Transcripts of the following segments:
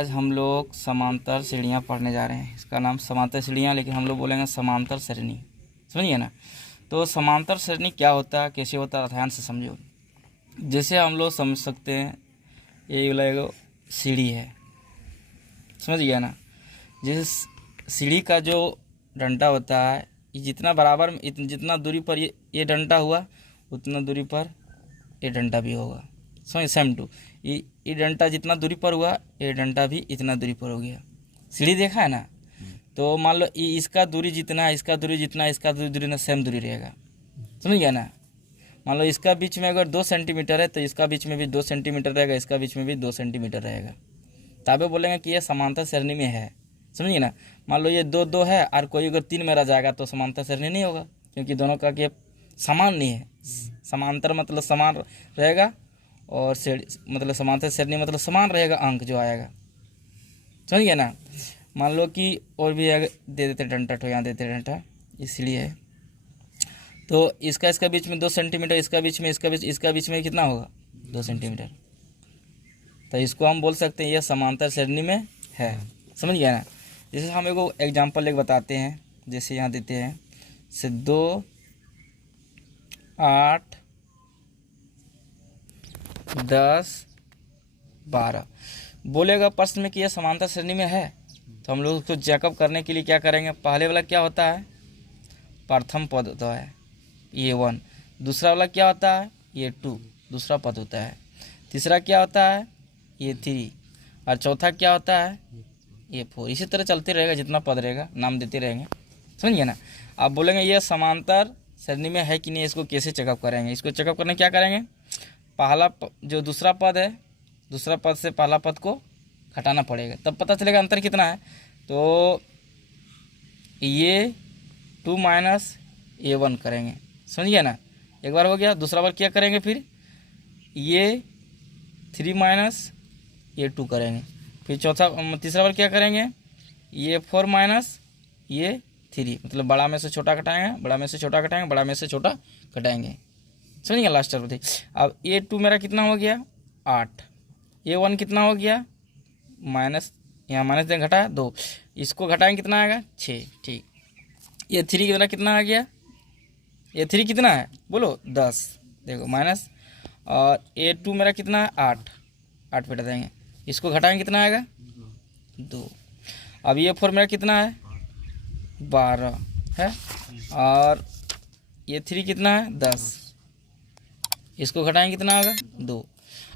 आज हम लोग समांतर श्रेणियाँ पढ़ने जा रहे हैं। इसका नाम समांतर श्रेणियाँ, लेकिन हम लोग बोलेंगे समांतर श्रेणी। समझिए ना। तो समांतर श्रेणी क्या होता है, कैसे होता है, ध्यान से समझो। जैसे हम लोग समझ सकते हैं, ये वाला एक सीढ़ी है, समझ गया ना। जैसे सीढ़ी का जो डंडा होता है, ये जितना बराबर जितना दूरी पर ये डंडा हुआ, उतना दूरी पर ये डंडा भी होगा। समझ, सेम टू ये डंडा जितना दूरी पर हुआ, ये डंडा भी इतना दूरी पर हो गया। सीढ़ी देखा है ना। तो मान लो इसका दूरी जितना है, इसका दूरी जितना है, इसका दूरी ना सेम दूरी रहेगा। समझ गया ना। मान लो इसका बीच में अगर 2 सेंटीमीटर है, तो इसका बीच में भी 2 सेंटीमीटर रहेगा, इसका बीच में भी 2 सेंटीमीटर रहेगा। तबे बोलेंगे कि ये समांतर श्रेणी में है। समझिए ना। मान लो ये 2-2 है और कोई अगर 3 में रह जाएगा तो समांतर श्रेणी नहीं होगा, क्योंकि दोनों का गेप समान नहीं है। समांतर मतलब समान रहेगा, और मतलब समांतर श्रेणी मतलब समान रहेगा अंक जो आएगा। समझ गया ना। मान लो कि और भी दे देते डंडा, तो यहाँ देते डंडा, इसलिए है। तो इसका बीच में 2 सेंटीमीटर, इसका बीच में कितना होगा, 2 सेंटीमीटर। तो इसको हम बोल सकते हैं यह समांतर श्रेणी में है। समझ गया ना। जैसे हम एक एग्जाम्पल एक बताते हैं, जैसे यहाँ देते हैं से 2, 8, 10, 12 बोलेगा प्रश्न में कि यह समांतर श्रेणी में है। तो हम लोग उसको चेकअप करने के लिए क्या करेंगे, पहले वाला क्या होता है, प्रथम पद होता है, ये 1। दूसरा वाला क्या होता है, ये 2, दूसरा पद होता है। तीसरा क्या होता है, ये 3, और चौथा क्या होता है, ये 4। इसी तरह चलते रहेगा, जितना पद रहेगा नाम देते रहेंगे। समझ गया ना। आप बोलेंगे ये समांतर श्रेणी में है कि नहीं, इसको कैसे चेकअप करेंगे। इसको चेकअप करने क्या करेंगे, पहला जो दूसरा पद है, दूसरा पद से पहला पद को घटाना पड़ेगा, तब पता चलेगा अंतर कितना है। तो ये 2 माइनस ये 1 करेंगे। समझ गया ना। एक बार हो गया। दूसरा बार क्या करेंगे, फिर ये 3 माइनस ये 2 करेंगे। फिर तीसरा बार क्या करेंगे, ये 4 माइनस ये 3, मतलब बड़ा में से छोटा घटाएंगे, बड़ा में से छोटा घटाएंगे, बड़ा में से छोटा घटाएंगे। समझ गया। लास्ट टर्म थी। अब ये 2 मेरा कितना हो गया, 8। ये 1 कितना हो गया, माइनस, यहाँ माइनस दें घटाया 2, इसको घटाएंगे कितना आएगा, 6। ठीक। ये 3 मेरा कितना आ गया, ये 3 कितना है बोलो, 10। देखो माइनस, और ये 2 मेरा कितना है, 8 पे देंगे, इसको घटाएंगे कितना आएगा, 2। अब ये 4 मेरा कितना है, 12 है, और ये 3 कितना है, 10, इसको घटाएंगे कितना आएगा, 2।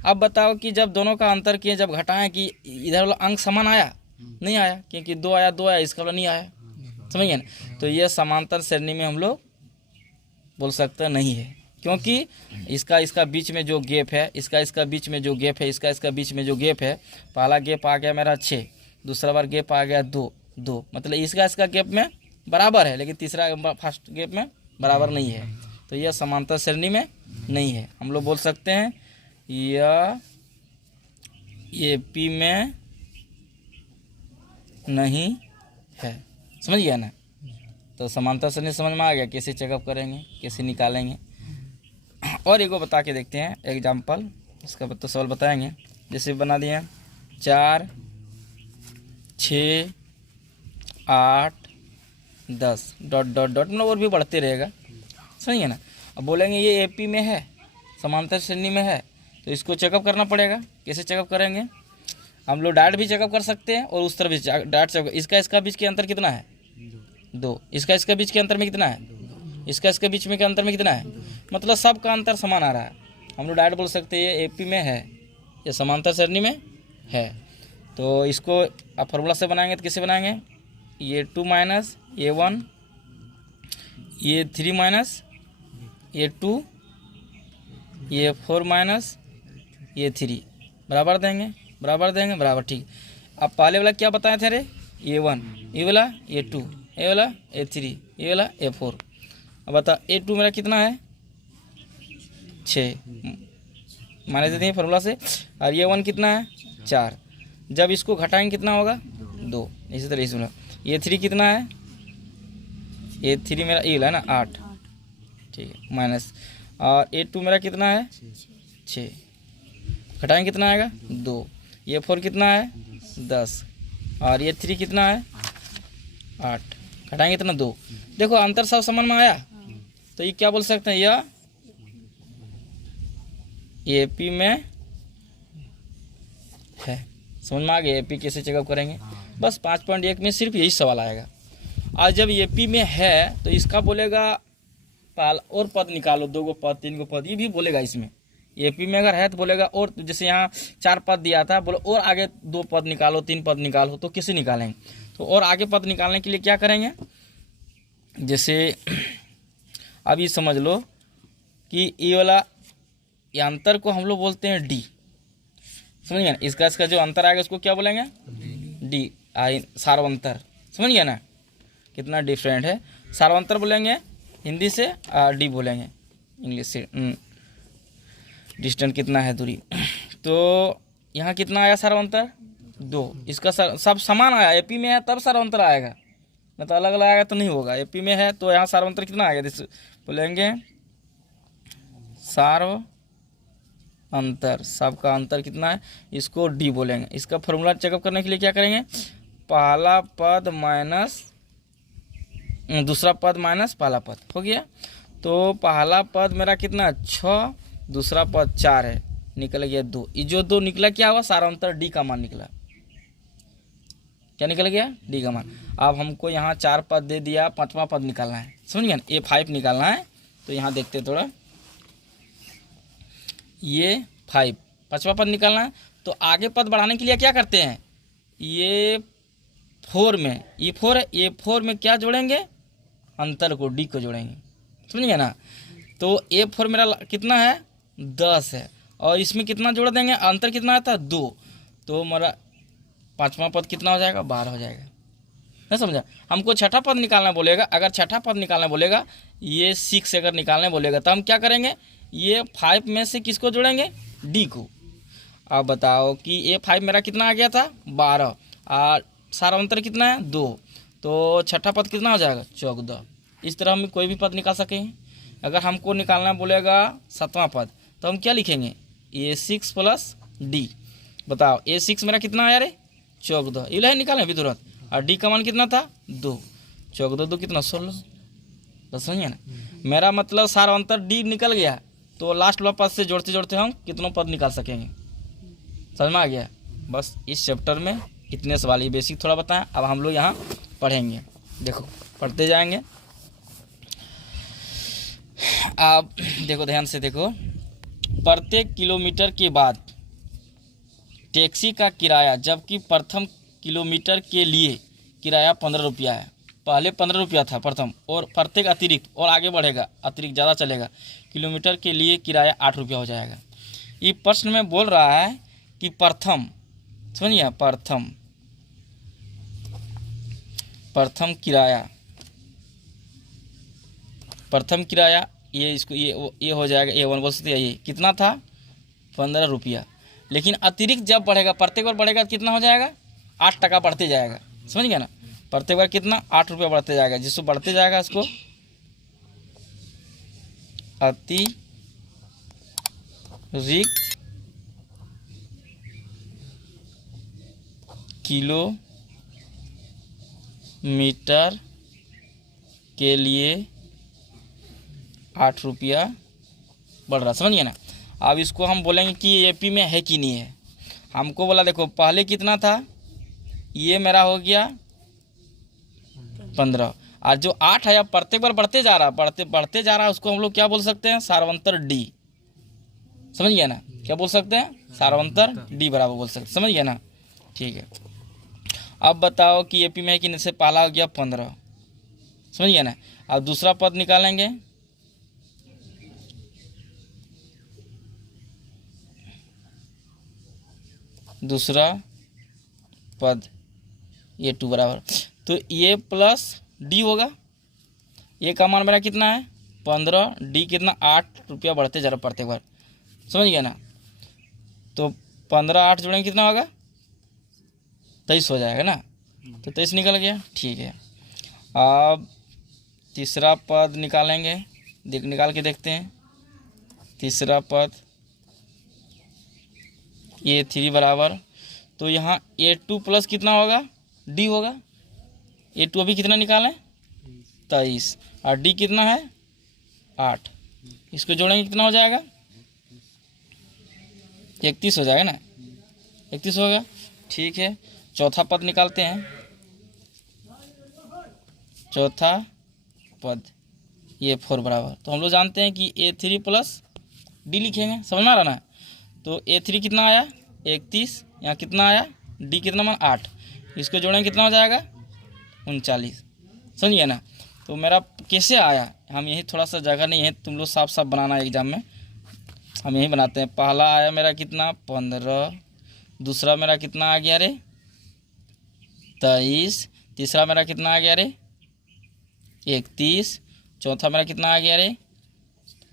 अब बताओ कि जब दोनों का अंतर किए, जब घटाएं, कि इधर वाला अंक समान आया, नहीं आया, क्योंकि 2 आया, इसका वाला नहीं आया। समझ गए ना। तो ये समांतर श्रेणी में हम लोग बोल सकते नहीं है, क्योंकि इसका बीच में जो गैप है, इसका बीच में जो गैप है, इसका बीच में जो गैप है, पहला गैप आ गया मेरा 6, दूसरा बार गैप आ गया 2, मतलब इसका गैप में बराबर है, लेकिन तीसरा फर्स्ट गैप में बराबर नहीं है। तो यह समांतर श्रेणी में नहीं है। हम लोग बोल सकते हैं यह AP में नहीं है। समझ गया ना। तो समांतर श्रेणी समझ में आ गया, कैसे चेकअप करेंगे, कैसे निकालेंगे। और एक बता के देखते हैं एग्जाम्पल, इसका तो सवाल बताएंगे। जैसे बना दिए 4, 6, 8, 10 डॉट डॉट डॉट, मतलब और भी बढ़ते रहेगा। समझिए ना। अब बोलेंगे ये AP में है, समांतर श्रेणी में है, तो इसको चेकअप करना पड़ेगा। कैसे चेकअप करेंगे, हम लोग डायरेक्ट भी चेकअप कर सकते हैं, और उस तरफ भी डायरेक्ट चेकअप। इसका बीच के अंतर कितना है, 2। इसका बीच के अंतर में कितना है, इसका बीच में के अंतर में कितना है, मतलब सब का अंतर समान आ रहा है। हम लोग डायरेक्ट बोल सकते हैं ये AP में है, ये समांतर श्रेणी में है। तो इसको आप फार्मूला से बनाएंगे तो कैसे बनाएंगे, ये 2 माइनस ये 1, ये 3 माइनस ये 2, ये 4 माइनस ये 3, बराबर देंगे, बराबर। ठीक। अब पहले वाला क्या बताए थे, अरे ये 1, ये वाला ये 2, ये वाला ये 3, ये वाला ये 4। अब बता ये 2 मेरा कितना है, 6, माने देते हैं फार्मूला से। और ये 1 कितना है, 4। जब इसको घटाएंगे कितना होगा, 2। इसी तरह इसमें ये 3 कितना है, ये 3 मेरा ये वाला है ना, 8। ठीक है, माइनस, और ये 2 मेरा कितना है, 6। घटाएंगे कितना आएगा, 2। ये 4 कितना है, 10 और ये 3 कितना है 8, घटाएंगे इतना 2। देखो अंतर सब समान में आया, तो ये क्या बोल सकते हैं, यह एपी में है। समझ में आ गया एपी कैसे चेकअप करेंगे। बस 5.1 में सिर्फ यही सवाल आएगा। और जब एपी में है तो इसका बोलेगा पाल और पद निकालो, 2 गो पद 3 गो पद, ये भी बोलेगा इसमें। एपी में अगर है तो बोलेगा और, जैसे यहाँ 4 पद दिया था, बोले और आगे 2 पद निकालो 3 पद निकालो, तो कैसे निकालेंगे। तो और आगे पद निकालने के लिए क्या करेंगे, जैसे अभी समझ लो कि ये वाला ये अंतर को हम लोग बोलते हैं डी, समझ गए ना। इसका जो अंतर आएगा उसको क्या बोलेंगे, डी सार्वंतर, समझ गए ना कितना डिफरेंट है। सार्वंतर बोलेंगे हिंदी से, डी बोलेंगे इंग्लिश से। डिस्टेंस कितना है दूरी। तो यहाँ कितना आया सार्वंतर 2, इसका सब समान आया। एपी में है तब सार्वंतर आएगा, नहीं तो अलग अलग आएगा तो नहीं होगा। एपी में है तो यहाँ सार्वंतर कितना आएगा, बोलेंगे सार्व अंतर, सबका अंतर कितना है, इसको डी बोलेंगे। इसका फॉर्मूला चेकअप करने के लिए क्या करेंगे, पहला पद माइनस दूसरा पद माइनस पहला पद हो गया। तो पहला पद मेरा कितना 6, दूसरा पद 4 है, निकल गया 2। ये जो 2 निकला क्या हुआ, सारांतर डी का मान निकला। क्या निकल गया, डी का मान। अब हमको यहाँ 4 पद दे दिया, 5वां पद निकालना है, समझ गए ना, ये 5 निकालना है। तो यहाँ देखते थोड़ा, ये 5 5वां पद निकालना है। तो आगे पद बढ़ाने के लिए क्या करते हैं, ये 4 में, ये 4 है, ये 4 में क्या जोड़ेंगे, अंतर को, डी को जोड़ेंगे, समझ गए ना। तो ए 4 मेरा कितना है 10 है, और इसमें कितना जोड़ देंगे, अंतर कितना आता है 2, तो मेरा 5वां पद कितना हो जाएगा 12 हो जाएगा। नहीं समझा। हमको छठा पद निकालना बोलेगा, अगर छठा पद निकालना बोलेगा, ये 6 अगर निकालने बोलेगा तो हम क्या करेंगे, ये 5 में से किसको जोड़ेंगे, डी को। अब बताओ कि ये 5 मेरा कितना आ गया था 12, और सारा अंतर कितना है 2, तो छठा पद कितना हो जाएगा 14। इस तरह हम कोई भी पद निकाल सकेंगे। अगर हमको निकालना बोलेगा 7वां पद, तो हम क्या लिखेंगे, ए 6 प्लस डी। बताओ ए 6 मेरा कितना आया रे 14, ये निकालें अभी तुरंत। और डी का मान कितना था 2, 14 2 कितना 16। बस समझिए ना, मेरा मतलब सारा अंतर डी निकल गया, तो लास्ट वाला पद से जोड़ते जोड़ते हम कितनों पद निकाल सकेंगे। समझ में आ गया। बस इस चैप्टर में इतने सवाल, ये बेसिक थोड़ा बताएं। अब हम लोग यहाँ पढ़ेंगे, देखो पढ़ते जाएंगे। आप देखो ध्यान से देखो, प्रत्येक किलोमीटर के बाद टैक्सी का किराया, जबकि प्रथम किलोमीटर के लिए किराया 15 रुपया है। पहले 15 रुपया था प्रथम, और प्रत्येक अतिरिक्त और आगे बढ़ेगा, अतिरिक्त ज़्यादा चलेगा, किलोमीटर के लिए किराया 8 रुपया हो जाएगा। ये प्रश्न में बोल रहा है कि प्रथम, समझिए प्रथम किराया ये इसको ये हो जाएगा, ये 1 बोल सकते हैं। ये कितना था 15 रुपया, लेकिन अतिरिक्त जब बढ़ेगा, प्रत्येक बार बढ़ेगा, कितना हो जाएगा 8 टका बढ़ते जाएगा, समझ गया ना। प्रत्येक बार कितना 8 रुपया बढ़ते जाएगा, जिसको बढ़ते जाएगा उसको अतिरिक्त किलोमीटर के लिए 8 रुपया बढ़ रहा, समझिए ना। अब इसको हम बोलेंगे कि एपी में है कि नहीं है। हमको बोला देखो पहले कितना था, ये मेरा हो गया 15, और जो 8 है प्रत्येक बार बढ़ते जा रहा, बढ़ते जा रहा है, उसको हम लोग क्या बोल सकते हैं, सार्वंतर डी। समझ गया ना, क्या बोल सकते हैं, सार्वंतर डी बराबर बोल सकते, समझ गया ना। ठीक है, अब बताओ कि एपी में है कि नहीं। से पहला हो गया 15, समझ गया ना। अब दूसरा पद निकालेंगे, दूसरा पद ये 2 बराबर, तो ये प्लस डी होगा। ये का मान मेरा कितना है 15, डी कितना 8 रुपया बढ़ते जा रहा प्रत्येक बार, समझ गया ना। तो 15 8 जोड़ेंगे कितना होगा 23 हो जाएगा ना, तो 23 निकल गया। ठीक है, अब तीसरा पद निकालेंगे, निकाल के देखते हैं। तीसरा पद ये 3 बराबर, तो यहाँ A2 प्लस कितना होगा, D होगा। A2 अभी कितना निकालें, 23, और D कितना है 8। इसको जोड़ेंगे कितना हो जाएगा, 31 हो जाएगा ना, 31 होगा। ठीक है, चौथा पद निकालते हैं। चौथा पद ये 4 बराबर, तो हम लोग जानते हैं कि A3 प्लस D लिखेंगे, समझ में आ रहा ना। तो A3 कितना आया 31, यहाँ कितना आया D कितना मान 8, इसको जोड़ेंगे कितना हो जाएगा 39, समझिए ना। तो मेरा कैसे आया, हम यही थोड़ा सा जगह नहीं है, तुम लोग साफ साफ बनाना है एग्जाम में, हम यही बनाते हैं। पहला आया मेरा कितना 15, दूसरा मेरा कितना आ गया रे 23, तीसरा मेरा कितना आ गया रे 31, चौथा मेरा कितना आ गया रे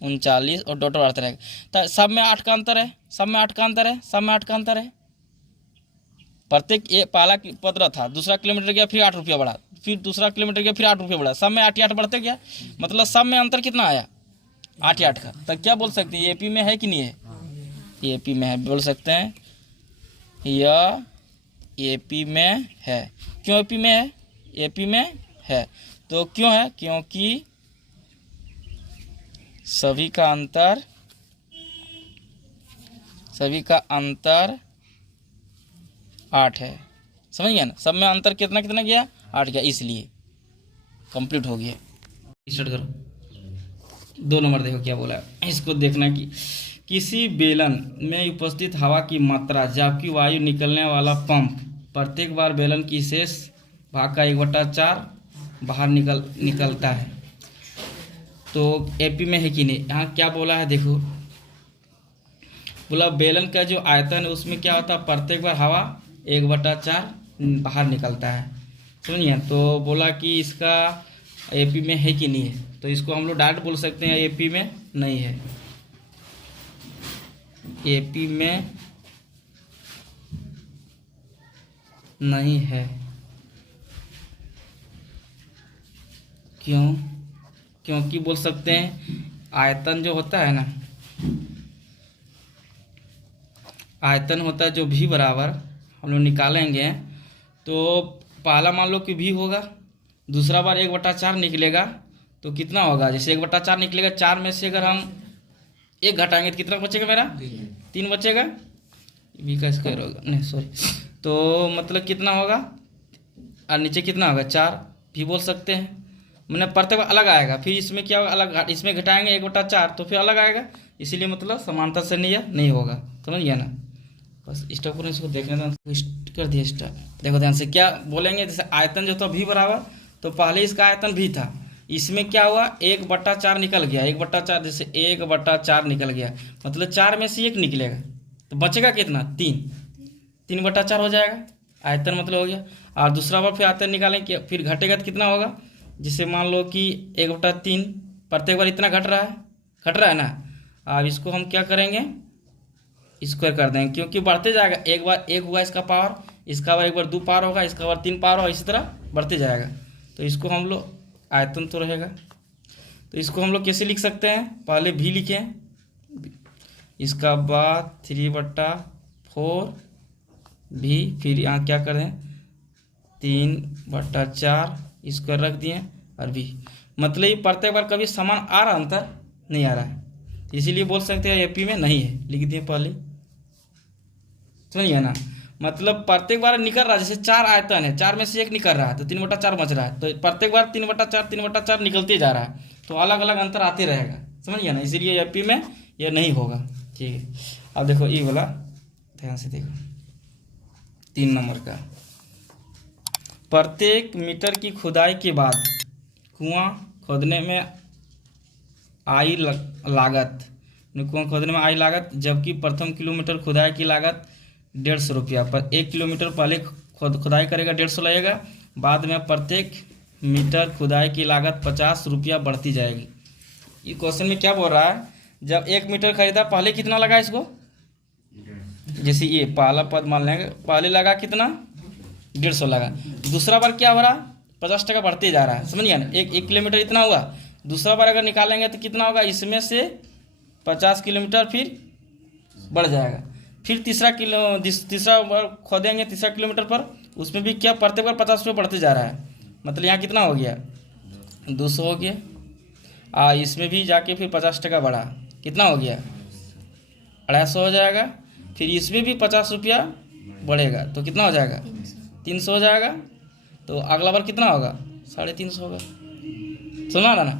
39, और डॉट बढ़ता रहेगा। तो सब में 8 का अंतर है, सब में 8 का अंतर है, सब में 8 का अंतर है। प्रत्येक एक पहला 15 था, दूसरा किलोमीटर गया फिर 8 रुपया बढ़ा, फिर दूसरा किलोमीटर गया फिर 8 रुपया बढ़ा, सब में 8 8 बढ़ते गया, मतलब सब में अंतर कितना आया 8 8 का। तो क्या बोल सकते हैं, AP में है कि नहीं है, AP में है, बोल सकते हैं यह AP में है। क्यों AP में है, AP में है तो क्यों है, क्योंकि सभी का अंतर 8 है, समझ गया ना। सब में अंतर कितना कितना गया 8 गया, इसलिए कंप्लीट हो गया। स्टार्ट करो। 2 नंबर देखो क्या बोला है, इसको देखना कि किसी बेलन में उपस्थित हवा की मात्रा जबकि वायु निकलने वाला पंप प्रत्येक बार बेलन की शेष भाग का 1/4 बाहर निकलता है। तो AP में है कि नहीं, यहाँ क्या बोला है देखो, बोला बेलन का जो आयतन है उसमें क्या होता है, प्रत्येक बार हवा 1/4 बाहर निकलता है, सुनिए। तो बोला कि इसका AP में है कि नहीं है, तो इसको हम लोग डायरेक्ट बोल सकते हैं AP में नहीं है, AP में नहीं है। क्यों, क्योंकि बोल सकते हैं आयतन जो होता है ना, आयतन होता है जो V बराबर हम लोग निकालेंगे, तो पहला मान लो कि V होगा, दूसरा बार 1/4 निकलेगा, तो कितना होगा, जैसे 1/4 निकलेगा, 4 में से अगर हम 1 घटाएंगे तो कितना बचेगा मेरा 3 बचेगा, V का स्क्वायर होगा, नहीं सॉरी, तो मतलब कितना होगा, और नीचे कितना होगा 4 भी बोल सकते हैं, मैंने प्रत्येक अलग आएगा, फिर इसमें क्या होगा अलग, इसमें घटाएंगे 1/4 तो फिर अलग आएगा, इसीलिए मतलब समांतर से नहीं होगा, समझ गया ना। बस स्टॉप करो, इसको देखने दो, कर दिया स्टॉप। देखो ध्यान से क्या बोलेंगे, जैसे आयतन जो था V बराबर, तो पहले इसका आयतन V था, इसमें क्या हुआ 1/4 निकल गया, 1/4 जैसे 1/4 निकल गया, मतलब 4 में से 1 निकलेगा, तो बचेगा कितना 3/4 हो जाएगा, आयतन मतलब हो गया। और दूसरा बार फिर आयतन निकालें कि फिर घटेगा तो कितना होगा, जिससे मान लो कि 1/3 प्रत्येक बार इतना घट रहा है ना। अब इसको हम क्या करेंगे, स्क्वायर कर देंगे, क्योंकि बढ़ते जाएगा, एक बार 1 हुआ इसका पावर, इसका बार एक बार 2 पावर होगा, इसका बार 3 पावर होगा, इसी तरह बढ़ते जाएगा। तो इसको हम लोग आयतन तो रहेगा, तो इसको हम लोग कैसे लिख सकते हैं, पहले V लिखें, इसका बाद 3/4 V, फिर यहाँ क्या करें 3/4 स्क्वायर रख दिए और V, मतलब ये प्रत्येक बार कभी समान आ रहा अंतर नहीं आ रहा है, इसीलिए बोल सकते हैं AP में नहीं है, लिख दिए पहले, समझिए ना। मतलब प्रत्येक बार निकल रहा है, जैसे 4 आयतन है, 4 में से 1 निकल रहा है, तो 3/4 बच रहा है, तो प्रत्येक बार 3/4 निकलते जा रहा है, तो अलग अलग अंतर आते रहेगा, समझिए ना, इसीलिए AP में ये नहीं होगा। ठीक है, अब देखो ये वाला ध्यान से देखो, 3 नंबर का, प्रत्येक मीटर की खुदाई के बाद कुआं खोदने में आई लागत, कुआं खोदने में आई लागत, जबकि प्रथम किलोमीटर खुदाई की लागत 150 रुपया, पर 1 किलोमीटर पहले खुदाई करेगा 150 लगेगा, बाद में प्रत्येक मीटर खुदाई की लागत 50 रुपया बढ़ती जाएगी। ये क्वेश्चन में क्या बोल रहा है, जब 1 मीटर खरीदा पहले कितना लगा इसको, जैसे ये पहला पद मान लेंगे, पहले लगा कितना 150 लगा, दूसरा बार क्या हो रहा 50 टका बढ़ते जा रहा है, समझिए ना, 1 किलोमीटर इतना हुआ, दूसरा बार अगर निकालेंगे तो कितना होगा, इसमें से 50 किलोमीटर फिर बढ़ जाएगा, फिर तीसरा बार खोदेंगे तीसरा किलोमीटर पर, उसमें भी क्या प्रत्येक बार 50 रुपये बढ़ते जा रहा है। मतलब यहाँ कितना हो गया, 200 हो गया। इसमें भी जाके फिर 50 बढ़ा, कितना हो गया, 250 हो जाएगा। फिर इसमें भी 50 रुपया बढ़ेगा तो कितना हो जाएगा, 300 हो जाएगा। तो अगला बार कितना होगा, 350 होगा। सुना ना।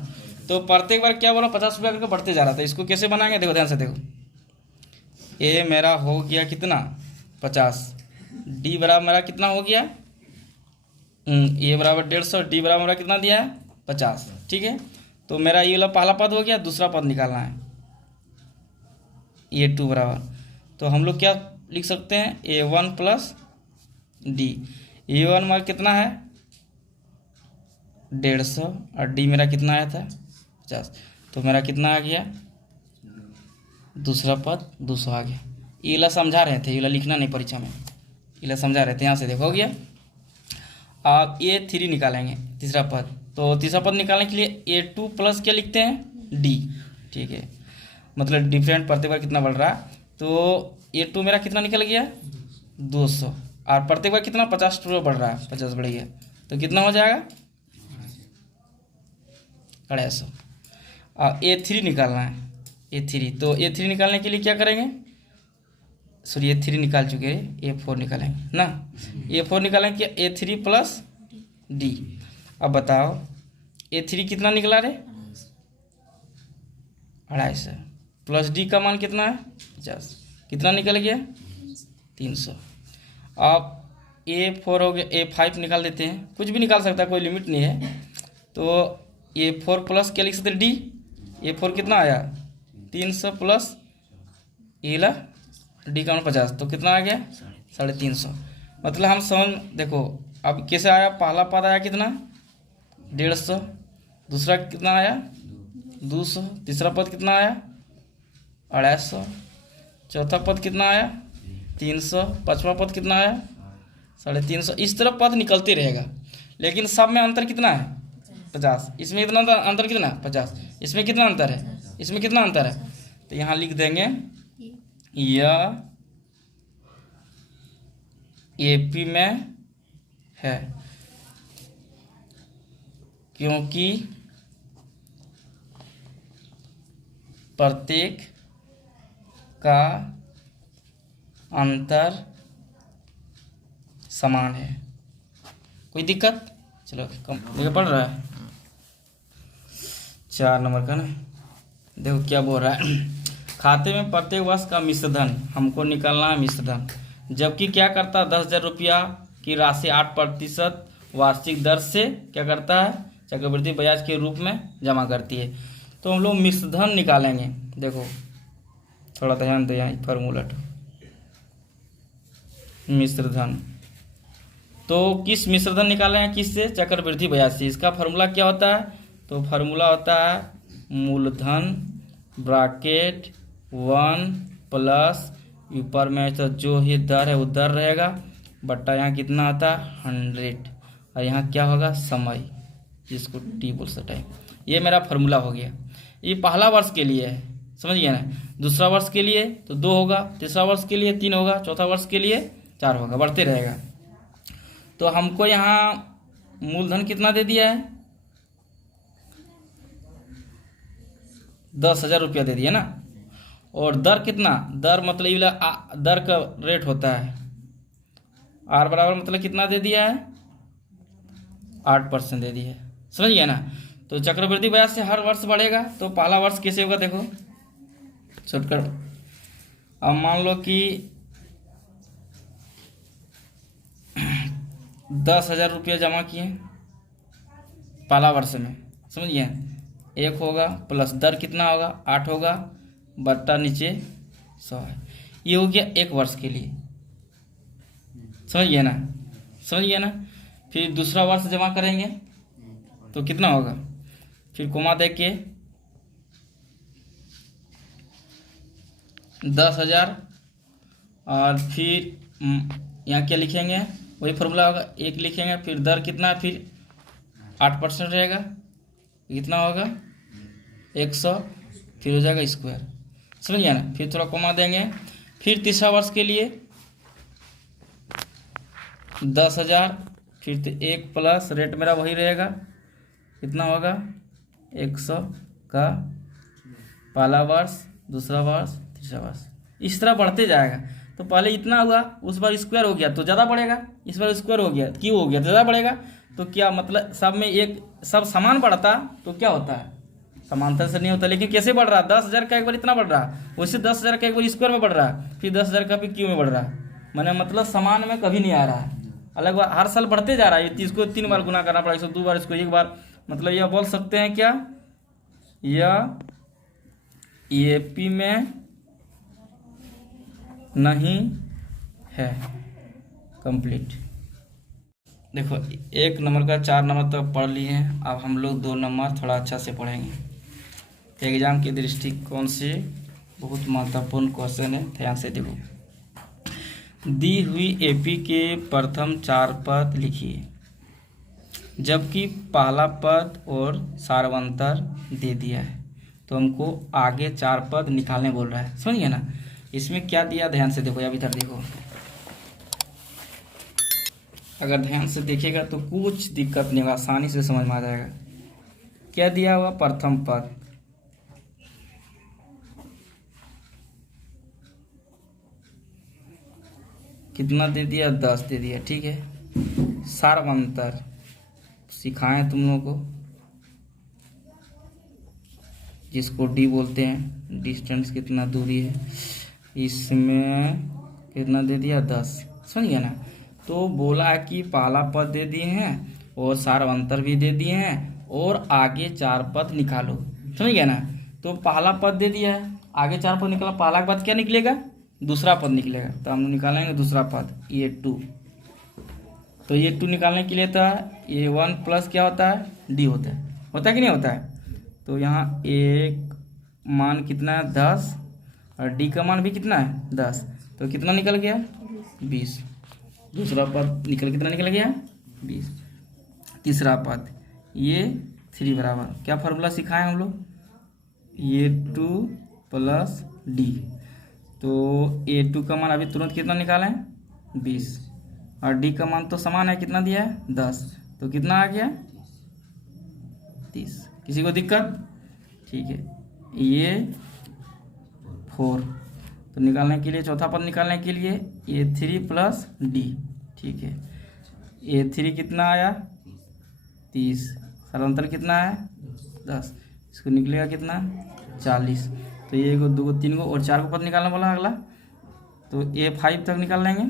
तो प्रत्येक बार क्या बोला, 50 रुपया करके बढ़ते जा रहा था। इसको कैसे बनाएंगे, देखो ध्यान से देखो। ए मेरा हो गया कितना, 50। डी बराबर मेरा कितना हो गया, ए बराबर 150, डी बराबर मेरा कितना दिया है, 50। ठीक है, तो मेरा ये वाला पहला पद हो गया। दूसरा पद निकालना है, A2 बराबर, तो हम लोग क्या लिख सकते हैं, A1 प्लस डी। A1 मेरा कितना है, 150, और डी मेरा कितना आया था, 50। तो मेरा कितना आ गया, दूसरा पद 200 आ गया। ये वाला समझा रहे थे, ये वाला लिखना नहीं परीक्षा में, ये वाला समझा रहे थे। यहाँ से देखो हो गया। आप A3 निकालेंगे तीसरा पद, तो तीसरा पद निकालने के लिए A2 प्लस क्या लिखते हैं, डी। ठीक है, मतलब डिफरेंट प्रत्येक बार कितना बढ़ रहा है। तो A2 मेरा कितना निकल गया, 200, और प्रत्येक बार कितना 50 रुपये बढ़ रहा है, 50 बढ़ गया तो कितना हो जाएगा, 250। और A3 निकालना है, A3। तो A3 निकालने के लिए क्या करेंगे, सॉरी A3 निकाल चुके हैं, A4 निकालेंगे ना। A4 निकालेंगे A3 प्लस डी। अब बताओ A3 कितना निकला रे, 250, प्लस डी का मान कितना है, 50, कितना निकल गया, 300। अब A4 हो गया, A5 निकाल देते हैं, कुछ भी निकाल सकता है, कोई लिमिट नहीं है। तो A4 प्लस क्या लिख सकते हैं, डी। A4 कितना आया, 300 प्लस ए ला डी का 50, तो कितना आ गया, 350। मतलब हम समझ देखो अब कैसे आया, पहला पद आया कितना, 150, दूसरा कितना आया, 200, तीसरा पद कितना आया, 250, चौथा पद कितना आया, 300, पांचवा पद कितना आया, 350। इस तरह पद निकलते रहेगा, लेकिन सब में अंतर कितना है, 50। इसमें इतना अंतर कितना, 50। इसमें कितना अंतर है, इसमें कितना अंतर है। तो यहाँ लिख देंगे यह AP में है, क्योंकि प्रत्येक का अंतर समान है। कोई दिक्कत, चलो कम देखो पढ़ रहा है 4 नंबर का ना। देखो क्या बोल रहा है, खाते में प्रत्येक वर्ष का मिश्र धन हमको निकालना है, मिश्र धन। जबकि क्या करता है, 10,000 रुपया की राशि 8% वार्षिक दर से क्या करता है, चक्रवृद्धि ब्याज के रूप में जमा करती है। तो हम लोग मिश्र धन निकालेंगे। देखो थोड़ा ध्यान दे, यहाँ फार्मूला मिश्र धन। तो किस मिश्र धन निकालेंगे, किससे, चक्रवृद्धि ब्याज से। इसका फार्मूला क्या होता है, तो फार्मूला होता है मूलधन ब्रैकेट 1 प्लस ऊपर में तो जो ही दर है वो दर रहेगा, बट्टा यहाँ कितना आता है 100, और यहाँ क्या होगा, समय, जिसको टी बोल सकते हैं। ये मेरा फार्मूला हो गया। ये पहला वर्ष के लिए है, समझ गया ना। दूसरा वर्ष के लिए तो 2 होगा, तीसरा वर्ष के लिए 3 होगा, चौथा वर्ष के लिए 4 होगा, बढ़ते रहेगा। तो हमको यहाँ मूलधन कितना दे दिया है, 10,000 रुपया दे दिया ना। और दर कितना, दर मतलब ये दर का रेट होता है, R बराबर मतलब कितना दे दिया है, 8% दे दिया है, समझ गया ना। तो चक्रवृद्धि ब्याज से हर वर्ष बढ़ेगा। तो पहला वर्ष कैसे होगा, देखो शॉर्टकट। अब मान लो कि 10,000 रुपया जमा किए पहला वर्ष में, समझ गए। 1 होगा प्लस दर कितना होगा, 8 होगा, बट्टा नीचे 100 है। ये हो गया 1 वर्ष के लिए, समझ गया ना, समझ गया ना। फिर दूसरा वर्ष जमा करेंगे तो कितना होगा, फिर कोमा दे के 10,000, और फिर यहाँ क्या लिखेंगे, वही फॉर्मूला होगा, 1 लिखेंगे, फिर दर कितना, फिर 8% रहेगा, कितना होगा 100, फिर हो जाएगा स्क्वायर, समझ गया ना। फिर थोड़ा कोमा देंगे, फिर तीसरा वर्ष के लिए 10,000, फिर 1 प्लस रेट मेरा वही रहेगा, कितना होगा 100 का पहला वर्ष, दूसरा वर्ष, तीसरा वर्ष, इस तरह बढ़ते जाएगा। तो पहले इतना हुआ, उस बार स्क्वायर हो गया तो ज़्यादा बढ़ेगा, इस बार स्क्वायर हो गया, क्यों हो गया तो ज़्यादा बढ़ेगा। तो क्या मतलब सब में एक सब समान बढ़ता तो क्या होता है, समांतर से नहीं होता। लेकिन कैसे बढ़ रहा, 10,000 का एक बार इतना बढ़ रहा, वैसे 10,000 का एक बार स्क्वायर में बढ़ रहा, फिर 10,000 का भी क्यों में बढ़ रहा, मैंने मतलब समान में कभी नहीं आ रहा है, अलग बार हर साल बढ़ते जा रहा है। ये इसको 3 बार गुना करना पड़ा, इसको 2 बार, इसको 1 बार, मतलब यह बोल सकते हैं क्या, यह ईएपी में नहीं है कंप्लीट। देखो 1 नंबर का 4 नंबर तक पढ़ लिए हैं, अब हम लोग 2 नंबर थोड़ा अच्छा से पढ़ेंगे। एग्जाम के दृष्टिकोण से बहुत महत्वपूर्ण क्वेश्चन है, ध्यान से देखो। दी हुई एपी के प्रथम 4 पद लिखिए, जबकि पहला पद और सार्वंतर दे दिया है, तो हमको आगे 4 पद निकालने बोल रहा है, समझ गए ना। इसमें क्या दिया ध्यान से देखो, या इधर देखो, अगर ध्यान से देखिएगा तो कुछ दिक्कत नहीं होगा, आसानी से समझ में आ जाएगा। क्या दिया हुआ, प्रथम पद कितना दे दिया, 10 दे दिया, ठीक है। सार्वंतर सिखाएं तुम लोगों को, जिसको डी बोलते हैं, डिस्टेंस कितना दूरी है, इसमें कितना दे दिया 10, समझ गया ना। तो बोला है कि पहला पद दे दिए हैं और सार्वंतर भी दे दिए हैं और आगे 4 पद निकालो, समझ गया ना। तो पहला पद दे दिया है, आगे 4 पद निकाला, पहला के बाद क्या निकलेगा, दूसरा पद निकलेगा, तो हम निकालेंगे दूसरा पद, ये 2। तो ये 2 निकालने के लिए था ये 1 प्लस क्या होता है, डी होता है कि नहीं होता है। तो यहाँ एक मान कितना है 10 और डी का मान भी कितना है 10, तो कितना निकल गया 20। दूसरा पद निकल कितना निकल गया 20। तीसरा पद ये 3 बराबर क्या फार्मूला सिखाए हम लोग, ये 2 प्लस डी। तो ए 2 का मान अभी तुरंत कितना निकालें 20 और डी का मान तो समान है, कितना दिया है 10, तो कितना आ गया 30। किसी को दिक्कत, ठीक है। ये 4, तो निकालने के लिए चौथा पद निकालने के लिए ये 3 प्लस डी, ठीक है। ये 3 कितना आया 30, सार्वंतर कितना है 10, इसको निकलेगा कितना 40। तो ये 1 2 3 और 4 को पद निकालने वाला अगला, तो ये 5 तक निकाल लेंगे,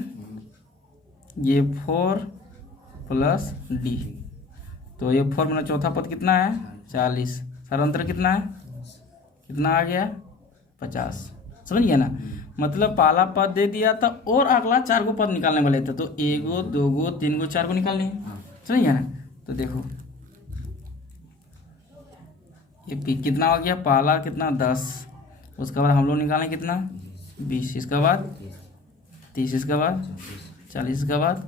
ये 4 प्लस डी, तो ये 4 में चौथा पद कितना है 40, सार्वंतर कितना है, कितना आ गया 50, समझ गया ना। मतलब पहला पद दे दिया था और अगला 4 को पद निकालने वाले थे, तो 1 2 3 4 को निकालने, समझ गया ना। तो देखो ये कितना हो गया, पहला कितना 10, उसके बाद हम लोग निकालें कितना 20, इसके बाद 30, इसके बाद 40, इसके बाद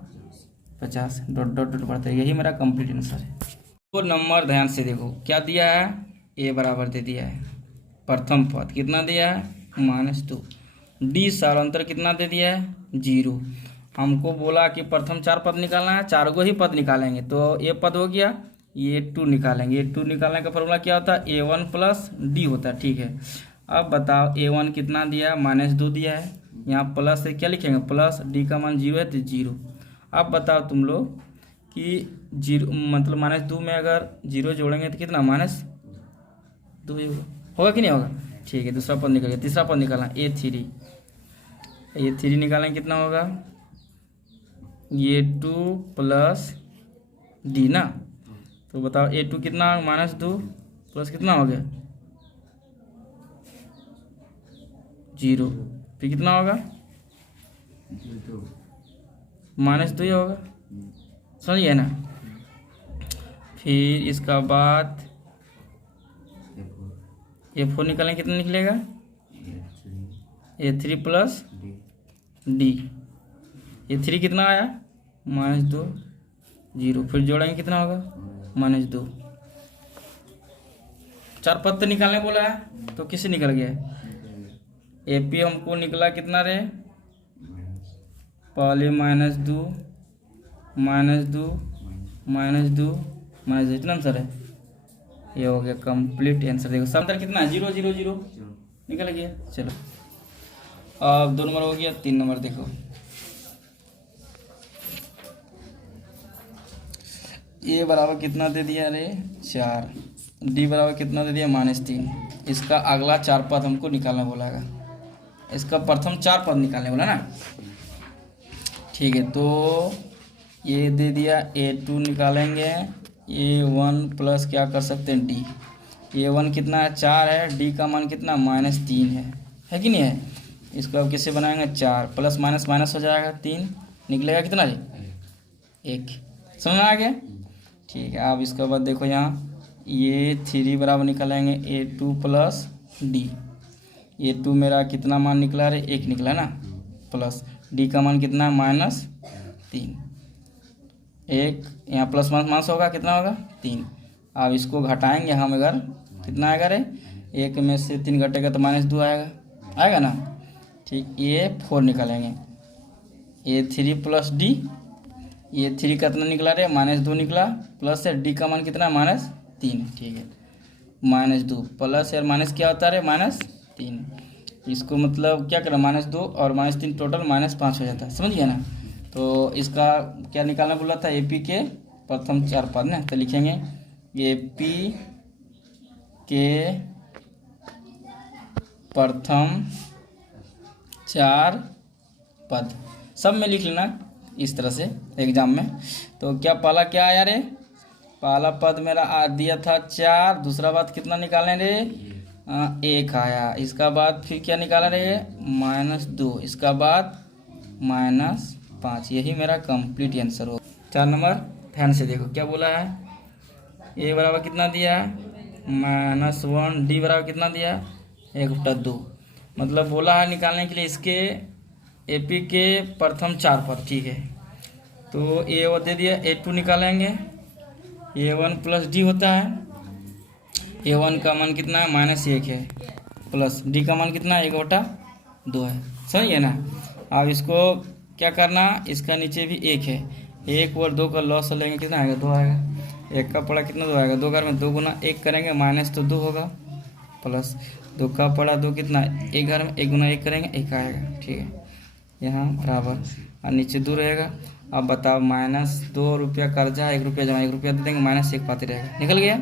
50, डॉट डॉट डॉट बढ़ता है। यही मेरा कंप्लीट आंसर है। तो नंबर ध्यान से देखो क्या दिया है, ए बराबर दे दिया है, प्रथम पद कितना दिया है -2, डी सार्वंतर कितना दे दिया है 0। हमको बोला कि प्रथम 4 पद निकालना है, 4 को ही पद निकालेंगे, तो ये पद हो गया, ये 2 निकालेंगे, ये 2 निकालने का फॉर्मूला क्या होता है A1 प्लस डी होता है, ठीक है। अब बताओ A1 कितना दिया है -2 दिया है, यहाँ प्लस से क्या लिखेंगे प्लस, डी का मान 0 है तो 0। अब बताओ तुम लोग कि 0 मतलब -2 में अगर 0 जोड़ेंगे तो कितना -2 होगा कि नहीं होगा, ठीक है। दूसरा पद निकल गया, तीसरा पद निकालना A3, ये 3 निकालेंगे कितना होगा, ये 2 प्लस डी ना। तो बताओ A2 कितना -2 प्लस कितना हो गया 0, फिर कितना होगा -2 ही होगा, समझिए ना। फिर इसका बाद A4 निकालें कितना निकलेगा A3 प्लस डी, A3 कितना आया -2 0, फिर जोड़ेंगे कितना होगा -2। 4 पद तो निकालने बोला है, तो किससे निकल गया है AP हमको निकला कितना रे, पहले -2 -2 -2 -2 इतना आंसर है। ये हो गया कंप्लीट आंसर। देखो सब कितना है, 0 0 0 निकल गया। चलो अब 2 नंबर हो गया। 3 नंबर देखो, ए बराबर कितना दे दिया रे, 4। डी बराबर कितना दे दिया, -3। इसका अगला 4 पद हमको निकालना बोला है। इसका प्रथम 4 पद निकालने बोला ना, ठीक है। तो ये दे दिया, A2 निकालेंगे, A1 प्लस क्या कर सकते हैं, D। A1 कितना है, 4 है, D का मान कितना, -3 है कि नहीं है। इसको अब किससे बनाएंगे, 4 प्लस माइनस माइनस हो जाएगा, 3 निकलेगा कितना जी, 1। समझ में आ गया, ठीक है। अब इसके बाद देखो यहाँ ये 3 बराबर निकालेंगे A2 प्लस D। A2 मेरा कितना मान निकला रे, 1 निकला ना, प्लस D का मान कितना है, -3। 1 यहाँ प्लस माइनस होगा, कितना होगा, 3। अब इसको घटाएंगे हम, अगर कितना आएगा रे, 1 में से 3 घटेगा तो -2 आएगा ना, ठीक। ये 4 निकालेंगे, A3 प्लस D। A3 कितना निकला रे, -2 निकला, प्लस है D का मान कितना, -3, ठीक है। -2 प्लस यार माइनस क्या होता है रे, -3। इसको मतलब क्या करें, -2 और -3 टोटल -5 हो जाता है, समझ गया ना। तो इसका क्या निकालना बोला था, AP के प्रथम 4 पद ना, तो लिखेंगे AP के प्रथम 4 पद, सब में लिख लेना इस तरह से एग्जाम में। तो क्या पहला क्या आया रे, पहला पद मेरा दिया था 4, दूसरा बात कितना निकालें रे, 1 आया। इसका बाद फिर क्या निकाला रे, -2, इसका बाद -5। यही मेरा कंप्लीट आंसर हो। 4 नंबर ध्यान से देखो क्या बोला है, A बराबर कितना दिया है, -1, D बराबर कितना दिया है, 1/2। मतलब बोला है निकालने के लिए इसके AP के प्रथम 4 पद, ठीक है। तो A दे दिया, A2 निकालेंगे, A1 प्लस D होता है। A1 का मान कितना है, -1 है, प्लस D का मान कितना है, 1/2 है, सही है ना। अब इसको क्या करना, इसका नीचे भी 1 है, 1 और 2 का लॉस लेंगे, कितना आएगा, 2 आएगा। 1 का पड़ा कितना, 2 आएगा, 2 घर में 2 गुना 1 करेंगे, माइनस तो 2 होगा, प्लस 2 का पड़ा 2 कितना, 1 घर में 1 गुना 1 करेंगे, 1 आएगा, ठीक है। यहाँ बराबर और नीचे 2 रहेगा। अब बताओ, -2 रुपया कर्जा, 1 रुपया जमा, 1 रुपया दे देंगे, -1 पाते रहेगा, निकल गया।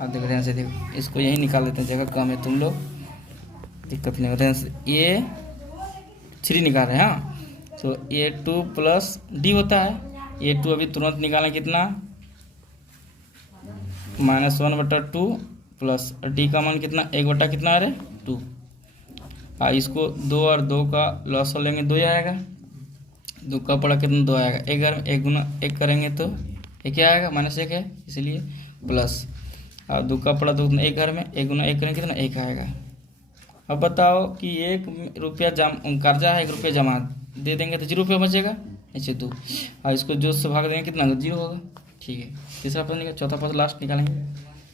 अब देखो ध्यान से देखो, इसको यही निकाल देते हैं, जगह कम है, तुम लोग दिक्कत नहीं होता है। ये 3 निकाल रहे हैं, हाँ। तो A2 प्लस D होता है, A2 अभी तुरंत निकालें, कितना, -1/2 प्लस D का मान कितना, 1 कितना है रे, 2। इसको 2 और 2 का लॉस हो लेंगे, 2 आएगा, 2 का पड़ा कितना, 2 आएगा। 1 घर में 1 गुना 1 करेंगे तो 1 आएगा, -1 है इसलिए, प्लस और 2 का पड़ा 2 1 घर में 1 गुना 1 करेंगे कितना, 1 आएगा। अब बताओ कि 1 रुपया कर्जा है, 1 रुपया जमा दे देंगे तो 0 रुपया बचेगा, नीचे 2, और इसको जो से भाग देंगे कितना, 0 होगा, ठीक है। तीसरा पद निकाल, चौथा पद लास्ट निकालेंगे,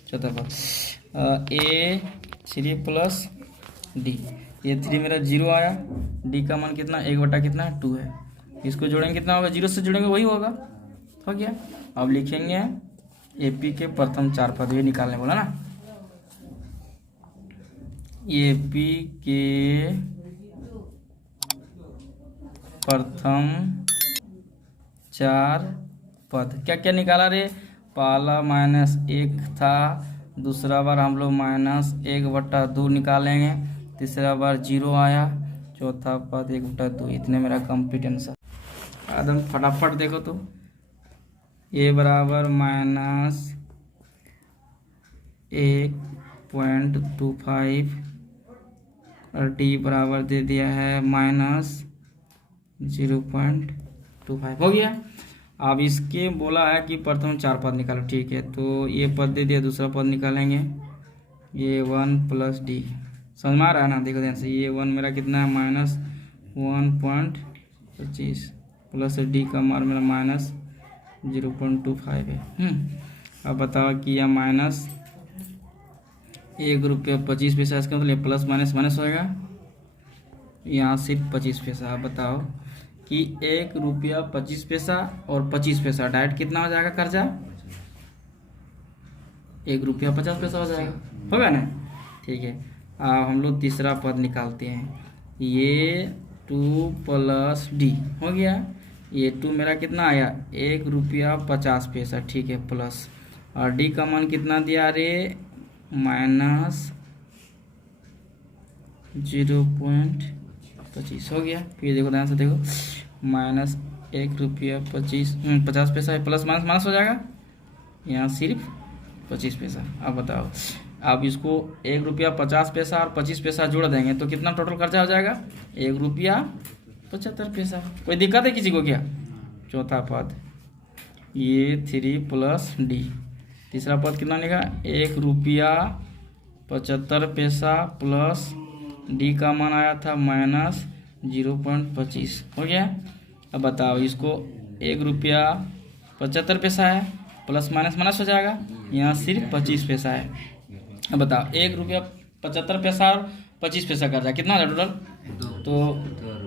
चौथा पद A3 प्लस D। A3 मेरा 0 आया, D का मान कितना, 1 कितना है, 2 है। इसको जोड़ेंगे कितना होगा, 0 से जोड़ेंगे वही होगा, हो गया। अब लिखेंगे AP के प्रथम 4 पद, ये निकालने बोला ना, AP के प्रथम 4 पद क्या क्या निकाला रे, पहला -1 था, दूसरा बार हम लोग -1/2 निकालेंगे, तीसरा बार 0 आया, चौथा पद 1/2। इतने मेरा कंप्लीट आंसर। एकदम फटाफट देखो तो, A बराबर -1.25 और D बराबर दे दिया है -0.25, हो गया। अब इसके बोला है कि प्रथम 4 पद निकालो, ठीक है। तो ये पद दे दिया, दूसरा पद निकालेंगे, A1 प्लस D, समझ में आ रहा है ना, देखो ध्यान से। A1 मेरा कितना है, -1.25 प्लस D का मान मेरा -0.25 है। अब बताओ कि यह -1 रुपया 25 पैसा, इसका मतलब प्लस माइनस माइनस होएगा, यहाँ सिर्फ 25 पैसा। आप बताओ कि 1 रुपया 25 पैसा और 25 पैसा डायरेक्ट कितना हो जाएगा खर्चा? 1 रुपया 50 पैसा हो जाएगा, होगा ना? ठीक है। अब हम लोग तीसरा पद निकालते हैं। ये 2 प्लस डी हो गया। ये 2 मेरा कितना आया? 1 रुपया 50 पैसा, ठीक है, प्लस, और डी का मान कितना दिया रे? -0.25 हो गया। फिर देखो ध्यान से देखो, -1 रुपया 50 पैसा प्लस माइनस माइनस हो जाएगा, यहाँ सिर्फ 25 पैसा। अब बताओ, अब इसको 1 रुपया 50 पैसा और 25 पैसा जोड़ देंगे तो कितना टोटल खर्चा हो जाएगा? 1 रुपया 75 पैसा। कोई दिक्कत है किसी को क्या? चौथा पद ये 3 प्लस डी। तीसरा पद कितना लिखा? 1 रुपया 75 पैसा प्लस डी का मान आया था -0.25 हो गया। अब बताओ, इसको 1 रुपया 75 पैसा है, प्लस माइनस माइनस हो जाएगा, यहाँ सिर्फ 25 पैसा है। अब बताओ, 1 रुपया 75 पैसा और 25 पैसा खर्चा कितना होगा टोटल? तो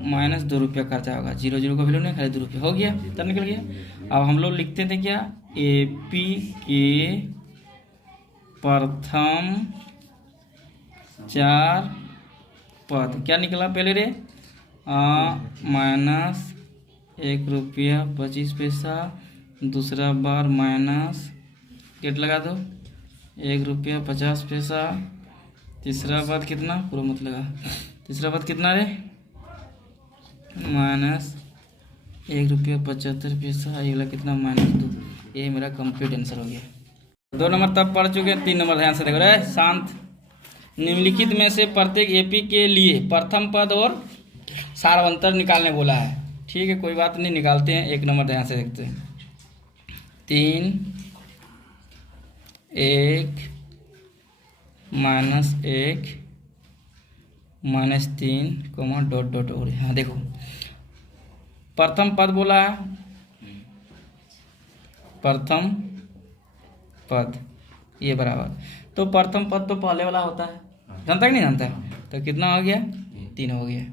-2 रुपया खर्चा होगा। 0 0 का वैल्यू नहीं, खाली 2 रुपया हो गया, तब निकल गया। अब हम लोग लिखते थे क्या? AP के प्रथम 4 पद क्या निकला पहले रे? -1 रुपया 25 पैसा, दूसरा बार माइनस गेट लगा दो 1 रुपया 50 पैसा, तीसरा बार कितना? पूरा मत लगा, तीसरा बार कितना रे? -1 रुपया 75 पैसा, ये वाला कितना? -2। ये मेरा कंप्लीट आंसर हो गया। 2 नंबर तब पढ़ चुके हैं, 3 नंबर ध्यान से देखो रे शांत। निम्नलिखित में से प्रत्येक एपी के लिए प्रथम पद और सारांतर निकालने बोला है। ठीक है, कोई बात नहीं, निकालते हैं। 1 नंबर ध्यान से देखते हैं। 3 1 -1 -3 डॉट डॉट और यहाँ देखो प्रथम पद बोला है, प्रथम पद ये बराबर, तो प्रथम पद तो पहले वाला होता है, जानता है कि नहीं जानता है? तो कितना हो गया? 3 हो गया।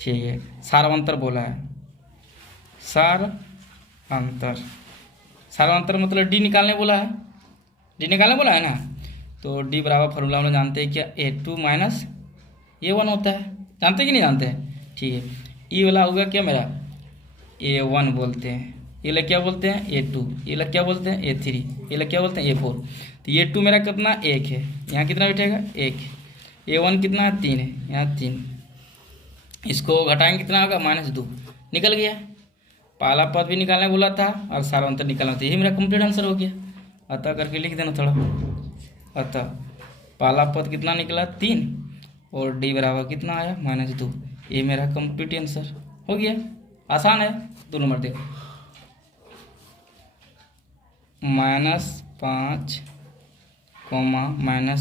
ठीक है, सारांतर बोला है, सारांतर, सारांतर मतलब डी निकालने बोला है, डी निकालने बोला है ना। तो डी बराबर फॉर्मूला हम लोग जानते हैं क्या? A2 माइनस A1 होता है, जानते कि नहीं जानते हैं? ठीक है, ई वाला होगा क्या मेरा? A1 बोलते हैं, ये लोग क्या बोलते हैं? A2, ये लोग क्या बोलते हैं? A3, ये लोग क्या बोलते हैं? A4। तो A2 मेरा कितना? 1 है, यहाँ कितना बैठेगा? 1। A1 कितना है? 3 है, यहाँ 3। इसको घटाएंगे कितना होगा? -2, निकल गया। पहला पद भी निकालने बोला था और सारांतर निकालना था, यही मेरा कंप्लीट आंसर हो गया। अतः करके लिख देना थोड़ा। अतः पहला पद कितना निकला? 3, और डी बराबर कितना आया? -2। ये मेरा कंप्लीट आंसर हो गया। आसान है। 2 नंबर देखो, -5, -1,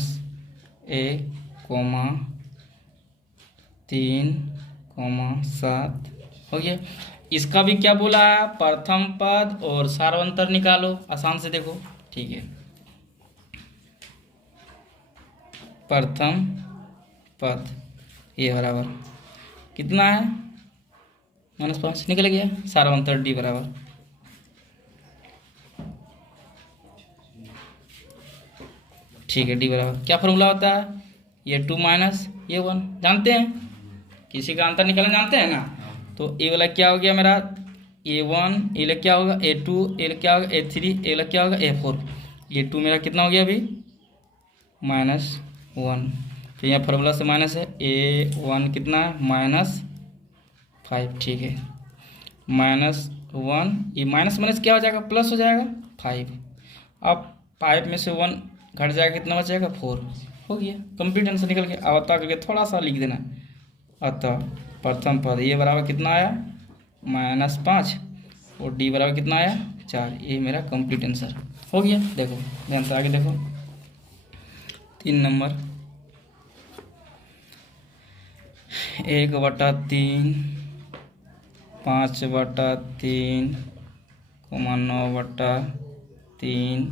-3, 7 हो गया। इसका भी क्या बोला है? प्रथम पद और सारांतर निकालो, आसान से देखो। ठीक है, प्रथम पद ये बराबर कितना है? -5 निकल गया। सारांतर डी बराबर ठीक है, डी बराबर क्या फॉर्मूला होता है? A2 माइनस A1, जानते हैं? किसी का अंतर निकालना जानते हैं ना। तो ये वाला क्या हो गया मेरा? A1, ये वाला क्या होगा? A2, ये वाला क्या होगा? A3, ये वाला क्या होगा? A4। A2 मेरा कितना हो गया अभी? -1। तो यहाँ फॉर्मूला से माइनस है। A1 कितना है? -5। ठीक है, -1, ये माइनस माइनस क्या हो जाएगा? प्लस हो जाएगा 5। अब 5 में से 1 घट जाएगा, कितना बचेगा? 4 हो गया। कंप्लीट आंसर निकल गया। अब अतः करके थोड़ा सा लिख देना। अतः प्रथम पद ये बराबर कितना आया? -5, और डी बराबर कितना आया? 4। ये मेरा कंप्लीट आंसर हो गया। देखो ध्यान से आगे देखो, 3 नंबर 1/3, 5/3, 9/3,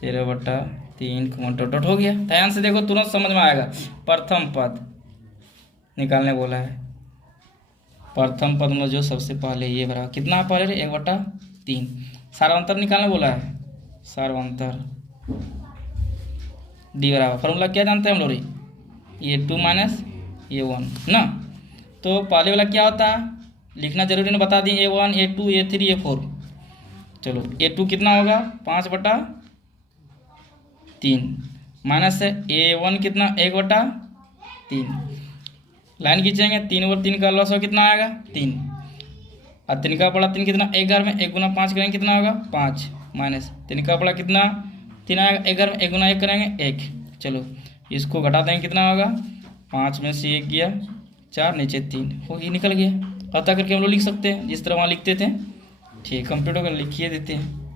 13/3 डॉट डॉट हो गया। ध्यान से देखो, तुरंत समझ में आएगा। प्रथम पद निकालने बोला है। प्रथम पद में जो सबसे पहले ये बराबर कितना है पहले 1/3। सार्वंतर निकालने बोला है, सार्वंतर डी बराबर फॉर्मूला क्या जानते हैं हम लोग, ये 2 माइनस ये 1 ना। तो पहले वाला क्या होता है लिखना जरूरी नहीं, बता दी A1 A2 A3 A4। चलो A2 कितना होगा 5/3 माइनस है A1 कितना 1/3। लाइन खींचेंगे 3 और 3 का लॉस हो कितना आएगा 3, और 3 का बड़ा 3 कितना 1 घर में 1 गुना 5 करेंगे कितना होगा 5 माइनस 3 का बड़ा कितना 3 आएगा 1 घर में 1 गुना 1 करेंगे 1। चलो इसको घटा देंगे कितना होगा 5 में से 1 गया 4 नीचे 3 हो ये निकल गया। अतः करके हम लोग लिख सकते हैं जिस तरह वहाँ लिखते थे। ठीक कंप्यूटर कर लिखिए देते हैं,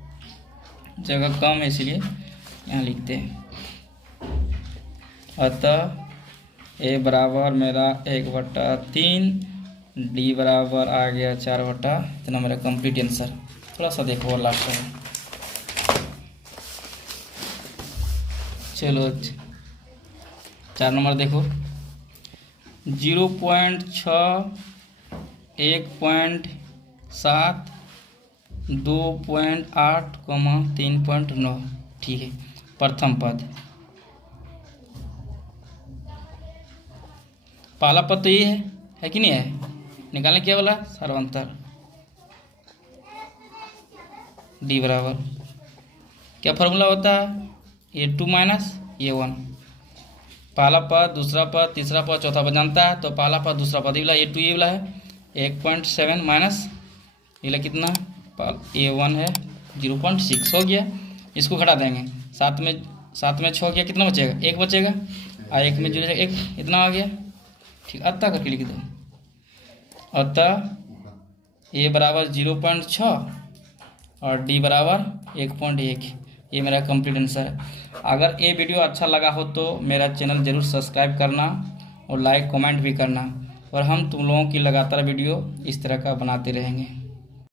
जगह कम है इसलिए यहाँ लिखते हैं। अतः ए बराबर मेरा 1/3, डी बराबर आ गया 4/, इतना मेरा कंप्लीट आंसर। थोड़ा सा देखो लास्ट में। चलो 4 नंबर देखो 0.6 1.7 2.8 3.9। ठीक है प्रथम पद पहला पद तो ये है कि नहीं है, निकालने क्या बोला सर्वांतर डी बराबर क्या फॉर्मूला होता है ये 2 माइनस ये 1। पहला पद दूसरा पद तीसरा पद चौथा पद जानता है, तो पहला पद दूसरा पद ये वाला A2 ये वाला है 1.7 माइनस ये वाला कितना A1 है 0.6 हो गया। इसको घटा देंगे 7 में 6 गया कितना बचेगा 1 बचेगा, और 1 में 0 1 इतना आ गया। ठीक अतः करके लिख दो, अतः ए बराबर 0.6 और डी बराबर 1.1। ये मेरा कंप्लीट आंसर है। अगर ये वीडियो अच्छा लगा हो तो मेरा चैनल ज़रूर सब्सक्राइब करना और लाइक कमेंट भी करना, और हम तुम लोगों की लगातार वीडियो इस तरह का बनाते रहेंगे।